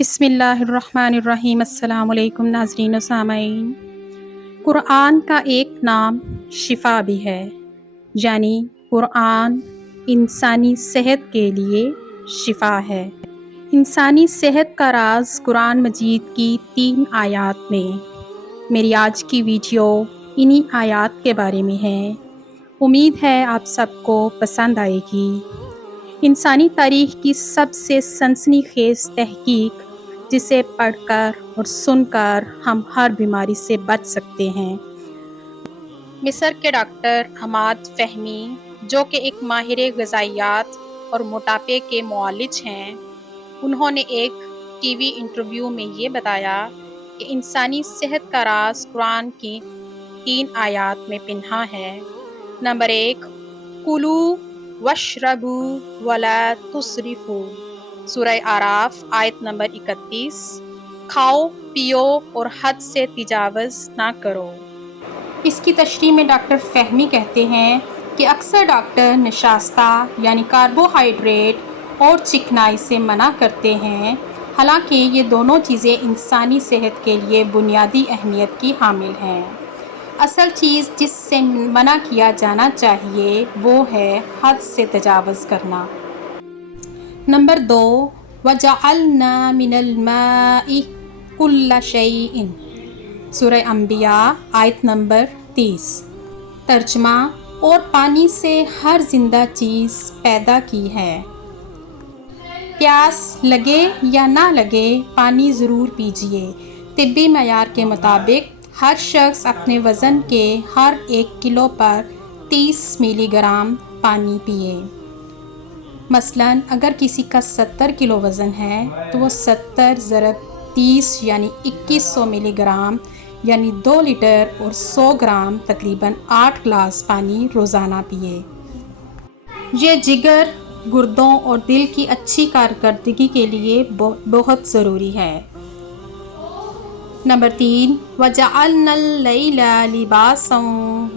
بسم اللہ الرحمن الرحیم۔ السلام علیکم ناظرین و سامعین۔ قرآن کا ایک نام شفا بھی ہے، یعنی قرآن انسانی صحت کے لیے شفا ہے۔ انسانی صحت کا راز قرآن مجید کی 3 آیات میں۔ میری آج کی ویڈیو انہی آیات کے بارے میں ہے۔ امید ہے آپ سب کو پسند آئے گی۔ انسانی تاریخ کی سب سے سنسنی خیز تحقیق، جسے پڑھ کر اور سن کر ہم ہر بیماری سے بچ سکتے ہیں۔ مصر کے ڈاکٹر عماد فہمی، جو کہ ایک ماہر غذائیت اور موٹاپے کے معالج ہیں، انہوں نے ایک ٹی وی انٹرویو میں یہ بتایا کہ انسانی صحت کا راز قرآن کی 3 آیات میں پنہاں ہے۔ نمبر 1، کلو واشربو ولا تسرفو، سورہ اعراف آیت نمبر 31۔ کھاؤ پیو اور حد سے تجاوز نہ کرو۔ اس کی تشریح میں ڈاکٹر فہمی کہتے ہیں کہ اکثر ڈاکٹر نشاستہ یعنی کاربوہائیڈریٹ اور چکنائی سے منع کرتے ہیں، حالانکہ یہ دونوں چیزیں انسانی صحت کے لیے بنیادی اہمیت کی حامل ہیں۔ اصل چیز جس سے منع کیا جانا چاہیے وہ ہے حد سے تجاوز کرنا۔ نمبر 2، وَجَعَلْنَا مِنَ الْمَاءِ كُلَّ شَيْءٍ، سورہ انبیاء آیت نمبر 30۔ ترجمہ، اور پانی سے ہر زندہ چیز پیدا کی ہے۔ پیاس لگے یا نہ لگے پانی ضرور پیجیے۔ طبی معیار کے مطابق ہر شخص اپنے وزن کے ہر 1 کلو پر 30 ملی گرام پانی پیے۔ مثلاً اگر کسی کا 70 کلو وزن ہے تو وہ 70 ضرب 30 یعنی 2100 ملی گرام یعنی 2 لیٹر اور 100 گرام تقریباً 8 گلاس پانی روزانہ پیے۔ یہ جگر، گردوں اور دل کی اچھی کارکردگی کے لیے بہت ضروری ہے۔ نمبر 3، وَجَعَلْنَا اللَّيْلَ لِبَاسًا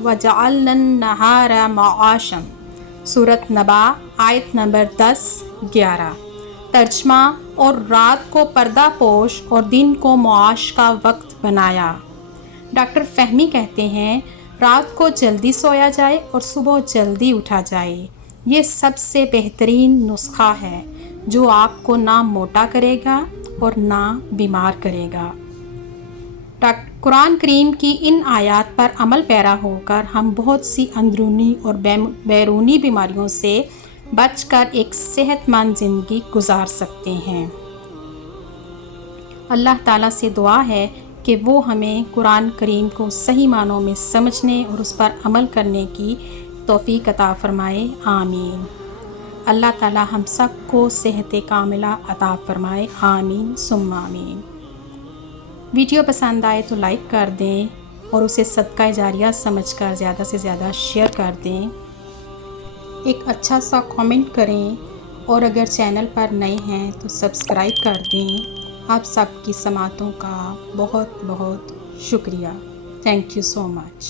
وَجَعَلْنَا النَّهَارَ مَعَاشًا، سورۃ نبا آیت نمبر 10-11۔ ترجمہ، اور رات کو پردہ پوش اور دن کو معاش کا وقت بنایا۔ ڈاکٹر فہمی کہتے ہیں، رات کو جلدی سویا جائے اور صبح جلدی اٹھا جائے۔ یہ سب سے بہترین نسخہ ہے جو آپ کو نہ موٹا کرے گا اور نہ بیمار کرے گا۔ قرآن کریم کی ان آیات پر عمل پیرا ہو کر ہم بہت سی اندرونی اور بیرونی بیماریوں سے بچ کر ایک صحت مند زندگی گزار سکتے ہیں۔ اللہ تعالیٰ سے دعا ہے کہ وہ ہمیں قرآن کریم کو صحیح معنوں میں سمجھنے اور اس پر عمل کرنے کی توفیق عطا فرمائے، آمین۔ اللہ تعالیٰ ہم سب کو صحت کاملہ عطا فرمائے، آمین ثم آمین۔ ویڈیو پسند آئے تو لائک کر دیں اور اسے صدقہ جاریہ سمجھ کر زیادہ سے زیادہ شیئر کر دیں۔ ایک اچھا سا کامنٹ کریں اور اگر چینل پر نئے ہیں تو سبسکرائب کر دیں۔ آپ سب کی سماعتوں کا بہت بہت شکریہ۔ Thank you so much.